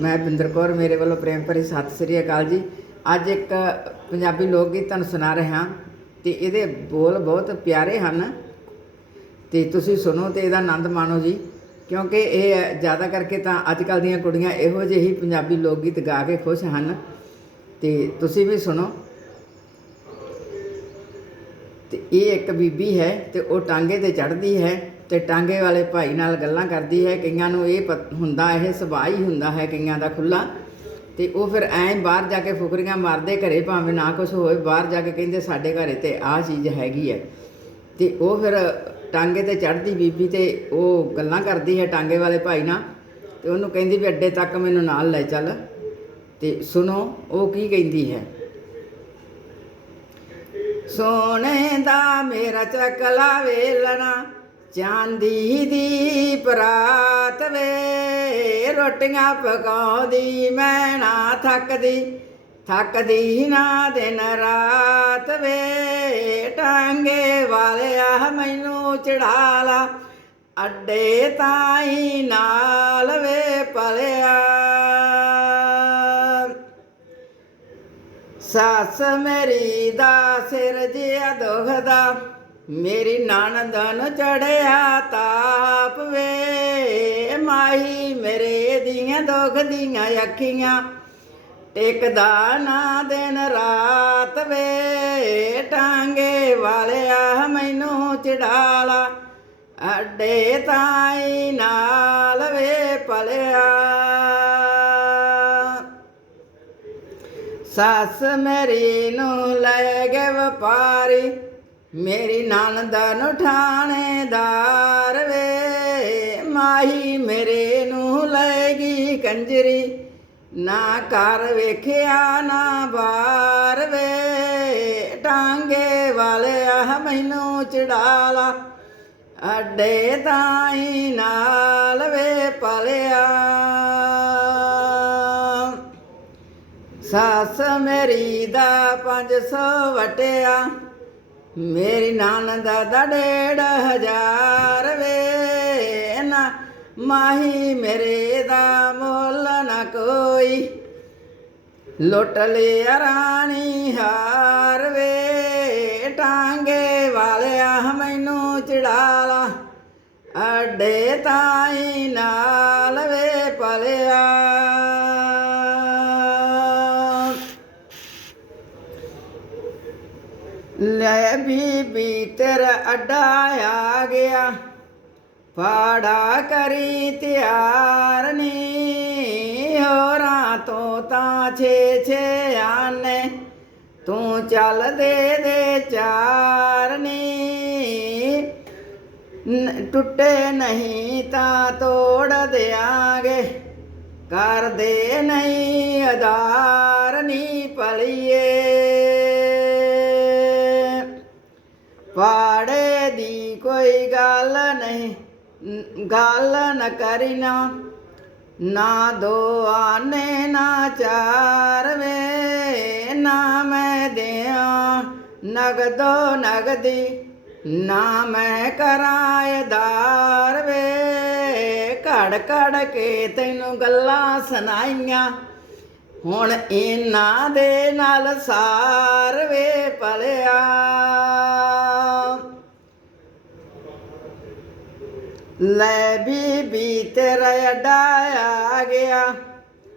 ਮੈਂ ਬਿੰਦਰ ਕੌਰ, ਮੇਰੇ ਵੱਲੋਂ ਪ੍ਰੇਮ ਭਰੀ ਸਤਿ ਸ੍ਰੀ ਅਕਾਲ ਜੀ। ਅੱਜ ਇੱਕ ਪੰਜਾਬੀ ਲੋਕ ਗੀਤ ਤੁਹਾਨੂੰ ਸੁਣਾ ਰਿਹਾ ਹਾਂ ਤੇ ਇਹਦੇ ਬੋਲ ਬਹੁਤ ਪਿਆਰੇ ਹਨ। ਤੇ ਤੁਸੀਂ ਸੁਣੋ ਤੇ ਇਹਦਾ ਆਨੰਦ ਮਾਣੋ ਜੀ, ਕਿਉਂਕਿ ਇਹ ਜ਼ਿਆਦਾ ਕਰਕੇ ਤਾਂ ਅੱਜ ਕੱਲ ਦੀਆਂ ਕੁੜੀਆਂ ਇਹੋ ਜਿਹੇ ਹੀ ਪੰਜਾਬੀ ਲੋਕ ਗੀਤ ਗਾ ਕੇ ਖੁਸ਼ ਹਨ। ਤੇ ਤੁਸੀਂ ਵੀ ਸੁਣੋ। ਤੇ ਇਹ ਇੱਕ ਬੀਬੀ ਹੈ ਤੇ ਉਹ ਟਾਂਗੇ ਤੇ ਚੜ੍ਹਦੀ ਹੈ। ਤੇ ਟਾਂਗੇ ਵਾਲੇ ਭਾਈ ਨਾਲ ਗੱਲਾਂ ਕਰਦੀ ਹੈ, ਕਈਆਂ ਨੂੰ ਇਹ ਪਤ- ਹੁੰਦਾ, ਇਹ ਸੁਭਾਅ ਹੀ ਹੁੰਦਾ ਹੈ ਕਈਆਂ ਦਾ ਖੁੱਲਾ ਤੇ ਉਹ ਫਿਰ ਐਂ ਬਾਹਰ ਜਾ ਕੇ ਫੁਕਰੀਆਂ ਮਾਰਦੇ ਘਰੇ ਭਾਵੇਂ ਨਾ ਕੁਝ ਹੋਵੇ, ਬਾਹਰ ਜਾ ਕੇ ਕਹਿੰਦੇ ਸਾਡੇ ਘਰੇ ਤੇ ਆਹ ਚੀਜ਼ ਹੈਗੀ ਹੈ। ਤੇ ਉਹ ਫਿਰ ਟਾਂਗੇ ਤੇ ਚੜ੍ਹਦੀ ਬੀਬੀ ਤੇ ਉਹ ਗੱਲਾਂ ਕਰਦੀ ਹੈ ਟਾਂਗੇ ਵਾਲੇ ਭਾਈ ਨਾਲ ਤੇ ਉਹਨੂੰ ਕਹਿੰਦੀ ਵੀ ਅੱਡੇ ਤੱਕ ਮੈਨੂੰ ਨਾਲ ਲੈ ਚੱਲ। ਤੇ ਸੁਣੋ, ਉਹ ਕੀ ਕਹਿੰਦੀ ਹੈ? ਸੋਨੇ ਦਾ ਮੇਰਾ ਚੱਕਲਾ ਵੇਲਣਾ ਚਾਂਦੀ ਦੀ ਪਰਾਤ ਵੇ, ਰੋਟੀਆਂ ਪਕਾਉਂਦੀ, ਮੈਂ ਨਾ ਥੱਕਦੀ ਥੱਕਦੀ ਨਾ ਦਿਨ ਰਾਤ ਵੇ। ਟਾਂਗੇ ਵਾਲਿਆ ਮੈਨੂੰ ਚੜਾ ਲਾ, ਅੱਡੇ ਤਾਈ ਨਾਲ ਵੇ ਪਲਿਆ। ਸੱਸ ਮੇਰੀ ਦਾ ਸਿਰ ਜਿਆ ਦੁਖਦਾ ਮੇਰੀ ਨਣਦ ਨੂੰ ਚੜਿਆ ਤਾਪ ਵੇ, ਮਾਹੀ ਮੇਰੇ ਦੀਆਂ ਦੁੱਖ ਦੀਆਂ ਅੱਖੀਆਂ, ਟਿਕਦਾ ਨਾ ਦਿਨ ਰਾਤ ਵੇ, ਟਾਂਗੇ ਵਾਲਿਆ ਮੈਨੂੰ ਚੜਾਲਾ, ਅੱਡੇ ਤਾਈ ਨਾਲ ਵੇ ਪਲਿਆ। ਸੱਸ ਮੇਰੀ ਨੂੰ ਲੈ ਗਏ ਵਪਾਰੀ ਮੇਰੀ ਨਣਦ ਨੂੰ ਠਾਣੇਦਾਰ ਵੇ, ਮਾਹੀ ਮੇਰੇ ਨੂੰ ਲੈ ਗਈ ਕੰਜਰੀ। ਨਾ ਘਰ ਵੇਖਿਆ, ਨਾ ਬਾਰ ਵੇ, ਟਾਂਗੇ ਵਾਲਿਆ ਮੈਨੂੰ ਚੜਾਲਾ। ਅੱਡੇ ਤਾਈ ਨਾਲ ਵੇ ਪਲਿਆ। ਸੱਸ ਮੇਰੀ ਦਾ 500 ਵਟਿਆ। ਮੇਰੀ ਨਣਦ ਦਾ ਡੇਢ ਹਜ਼ਾਰ ਵੇ। ਨਾ ਮਾਹੀ ਮੇਰੇ ਦਾ ਮੁੱਲ ਨਾ ਕੋਈ। ਲੁੱਟ ਲਿਆ ਰਾਣੀ ਹਾਰ ਵੇ। ਟਾਂਗੇ ਵਾਲਿਆ ਮੈਨੂੰ ਚੜਾਲਾ ਅੱਡੇ ਤਾਈ ਨਾਲ ਵੇ ਪਲਿਆ। ਲੈ ਬੀਬੀ ਤੇਰਾ ਅੱਡਾ ਆ ਗਿਆ। ਪਾੜਾ ਕਰੀ ਤਿਆਰ ਨੀ, ਹੋਰਾਂ ਤੋਂ ਤਾਂ ਛੇ ਛੇ ਆਨੇ। ਤੂੰ ਚੱਲ ਦੇ ਦੇ ਚਾਰ ਨੀ। ਟੁੱਟੇ ਨਹੀਂ ਤਾਂ ਤੋੜ ਦਿਆਂਗੇ। ਕਰਦੇ ਨਹੀਂ ਅਦਾਰ ਨੀ ਪਲੀਏ ਪਾੜੇ ਦੀ ਕੋਈ ਗੱਲ ਨਹੀਂ ਗੱਲ ਨ ਕਰੀਨਾ। ਨਾ ਦੋ ਆਨੇ, ਨਾ ਚਾਰਵੇ ਨਾ ਮੈਂ ਦਿਆਂ। ਨਗਦੋ ਨਗਦੀ, ਨਾ ਮੈਂ ਕਰਾਇਦਾਰ ਵੇ। ਘੜ ਘੜ ਕੇ ਤੈਨੂੰ ਗੱਲਾਂ ਸੁਣਾਈਆਂ। ਹੁਣ ਇਹਨਾਂ ਦੇ ਨਾਲ ਸਾਰ ਵੇ ਪਲਿਆ ਲੈ ਬੀਬੀ, ਤੇਰਾ ਅੱਡਾ ਆ ਗਿਆ।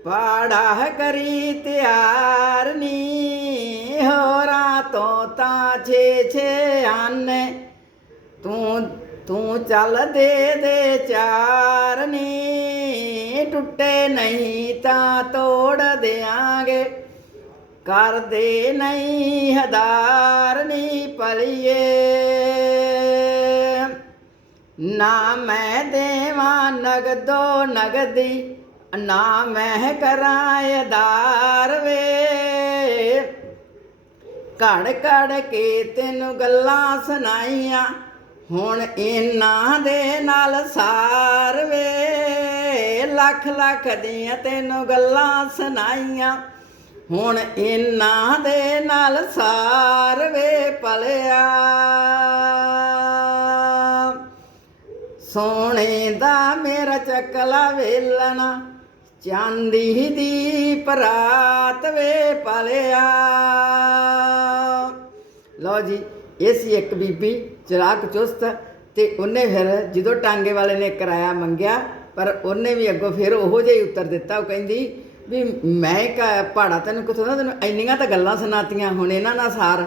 ਪਾੜਾ ਕਰੀ ਤਿਆਰ ਨੀ। ਹੋਰਾਂ ਤੋਂ ਤਾਂ ਛੇ ਛੇ ਆਨੇ। ਤੂੰ ਤੂੰ ਚੱਲ ਦੇ ਦੇ ਚਾਰ ਨੀ। ਟੁੱਟੇ ਨਹੀਂ ਤਾਂ ਤੋੜ ਦਿਆਂਗੇ। ਕਰਦੇ ਨਹੀਂ, ਹਦਾਰ ਨੀ ਪਲੀਏ ਨਾ ਮੈਂ ਦੇਵਾਂ ਨਗਦੋ ਨਗਦੀ, ਨਾ ਮੈਂ ਕਰਾਇਦਾਰ ਵੇ ਘੜ ਘੜ ਕੇ ਤੈਨੂੰ ਗੱਲਾਂ ਸੁਣਾਈਆਂ, ਹੁਣ ਇਹਨਾਂ ਦੇ ਨਾਲ ਸਾਰ ਵੇ ਲੱਖ ਲੱਖ ਦੀਆਂ ਤੈਨੂੰ ਗੱਲਾਂ ਸੁਣਾਈਆਂ, ਹੁਣ ਇਹਨਾਂ ਦੇ ਨਾਲ ਸਾਰ ਵੇ ਪਲਿਆ ਸੋਹਣੇ ਦਾ ਮੇਰਾ ਚੱਕਲਾ ਵੇਲਣਾ। ਚਾਂਦੀ ਦੀ ਪਰਾਤ ਵੇ ਪਾਲਿਆ। ਲਓ ਜੀ, ਇਹ ਸੀ ਇੱਕ ਬੀਬੀ ਚਲਾਕ ਚੁਸਤ ਤੇ ਉਹਨੇ ਫਿਰ ਜਦੋਂ ਟਾਂਗੇ ਵਾਲੇ ਨੇ ਕਿਰਾਇਆ ਮੰਗਿਆ, ਪਰ ਉਹਨੇ ਵੀ ਅੱਗੋਂ ਫਿਰ ਉਹੋ ਜਿਹਾ ਹੀ ਉੱਤਰ ਦਿੱਤਾ, ਉਹ ਕਹਿੰਦੀ ਵੀ ਮੈਂ ਕਾ ਪਹਾੜਾ ਤੈਨੂੰ ਕਿਥੋਂ ਦਾ, ਤੈਨੂੰ ਇੰਨੀਆਂ ਤਾਂ ਗੱਲਾਂ ਸੁਣਾਤੀਆਂ, ਹੁਣ ਇਹਨਾਂ ਨਾਲ ਸਾਰ।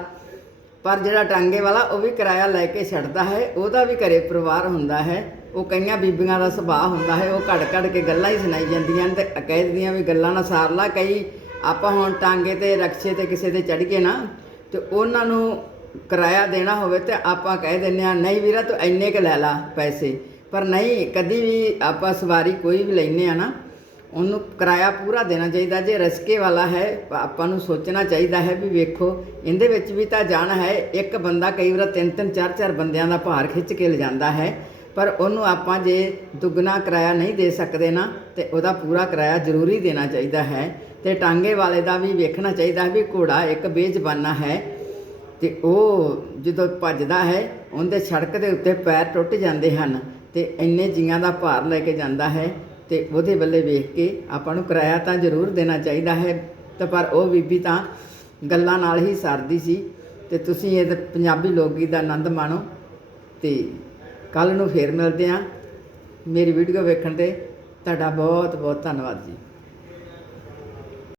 ਪਰ ਜਿਹੜਾ ਟਾਂਗੇ ਵਾਲਾ ਉਹ ਵੀ ਕਿਰਾਇਆ ਲੈ ਕੇ ਛੱਡਦਾ ਹੈ, ਉਹਦਾ ਵੀ ਘਰੇ ਪਰਿਵਾਰ ਹੁੰਦਾ ਹੈ। ਉਹ ਕਈਆਂ ਬੀਬੀਆਂ ਦਾ ਸੁਭਾਅ ਹੁੰਦਾ ਹੈ, ਉਹ ਘੜ ਘੜ ਕੇ ਗੱਲਾਂ ਹੀ ਸੁਣਾਈ ਜਾਂਦੀਆਂ ਨੇ ਤੇ ਕਹਿ ਦਿੰਦੀਆਂ ਵੀ ਗੱਲਾਂ ਨਾਲ ਸਾਰ ਲਾ ਕਈ ਆਪਾਂ ਹੁਣ ਟਾਂਗੇ ਤੇ ਰਕਸ਼ੇ ਤੇ ਕਿਸੇ ਤੇ ਚੜ ਗਏ ਨਾ, ਤੇ ਉਹਨਾਂ ਨੂੰ ਕਿਰਾਇਆ ਦੇਣਾ ਹੋਵੇ ਤੇ ਆਪਾਂ ਕਹਿ ਦਿੰਦੇ ਆ ਨਹੀਂ ਵੀਰਾ ਤੂੰ ਇੰਨੇ ਕ ਲੈ ਲਾ ਪੈਸੇ। ਪਰ ਨਹੀਂ, ਕਦੀ ਵੀ ਆਪਾਂ ਸਵਾਰੀ ਕੋਈ ਵੀ ਲੈਨੇ ਆ ਨਾ ਉਹਨੂੰ ਕਿਰਾਇਆ ਪੂਰਾ ਦੇਣਾ ਚਾਹੀਦਾ। ਜੇ ਰਸਕੇ ਵਾਲਾ ਹੈ, ਆਪਾਂ ਨੂੰ ਸੋਚਣਾ ਚਾਹੀਦਾ ਹੈ ਵੀ ਵੇਖੋ, ਇਹਦੇ ਵਿੱਚ ਵੀ ਤਾਂ ਜਾਣ ਹੈ, ਇੱਕ ਬੰਦਾ ਕਈ ਵਾਰ ਤਿੰਨ ਤਿੰਨ, ਚਾਰ ਚਾਰ ਬੰਦਿਆਂ ਦਾ ਭਾਰ ਖਿੱਚ ਕੇ ਲਿਜਾਂਦਾ ਹੈ, ਪਰ ਉਹਨੂੰ ਆਪਾਂ ਜੇ ਦੁੱਗਣਾ ਕਿਰਾਇਆ ਨਹੀਂ ਦੇ ਸਕਦੇ ਨਾ, ਤੇ ਉਹਦਾ ਪੂਰਾ ਕਿਰਾਇਆ ਜ਼ਰੂਰੀ ਦੇਣਾ ਚਾਹੀਦਾ ਹੈ। ਤੇ ਟਾਂਗੇ ਵਾਲੇ ਦਾ ਵੀ ਵੇਖਣਾ ਚਾਹੀਦਾ ਵੀ ਘੋੜਾ ਇੱਕ ਬੇਜ਼ਬਾਨਾ ਹੈ, ਤੇ ਉਹ ਜਦੋਂ ਭੱਜਦਾ ਹੈ, ਉਹਦੇ ਸੜਕ ਦੇ ਉੱਤੇ ਪੈਰ ਟੁੱਟ ਜਾਂਦੇ ਹਨ, ਤੇ ਇੰਨੇ ਜੀਆਂ ਦਾ ਭਾਰ ਲੈ ਕੇ ਜਾਂਦਾ ਹੈ। ਤੇ ਉਹਦੇ ਵੱਲੇ ਵੇਖ ਕੇ ਆਪਾਂ ਨੂੰ ਕਿਰਾਇਆ ਤਾਂ ਜ਼ਰੂਰ ਦੇਣਾ ਚਾਹੀਦਾ ਹੈ, ਤੇ ਪਰ ਉਹ ਬੀਬੀ ਤਾਂ ਗੱਲਾਂ ਨਾਲ ਹੀ ਸਰਦੀ ਸੀ ਤੇ ਤੁਸੀਂ ਇਹ ਪੰਜਾਬੀ ਲੋਕ ਗੀਤ ਦਾ ਆਨੰਦ ਮਾਣੋ ਤੇ ਕੱਲ ਨੂੰ ਫੇਰ ਮਿਲਦੇ ਆਂ ਮੇਰੀ ਵੀਡੀਓ ਵੇਖਣ ਤੇ ਤੁਹਾਡਾ ਬਹੁਤ ਬਹੁਤ ਧੰਨਵਾਦ ਜੀ।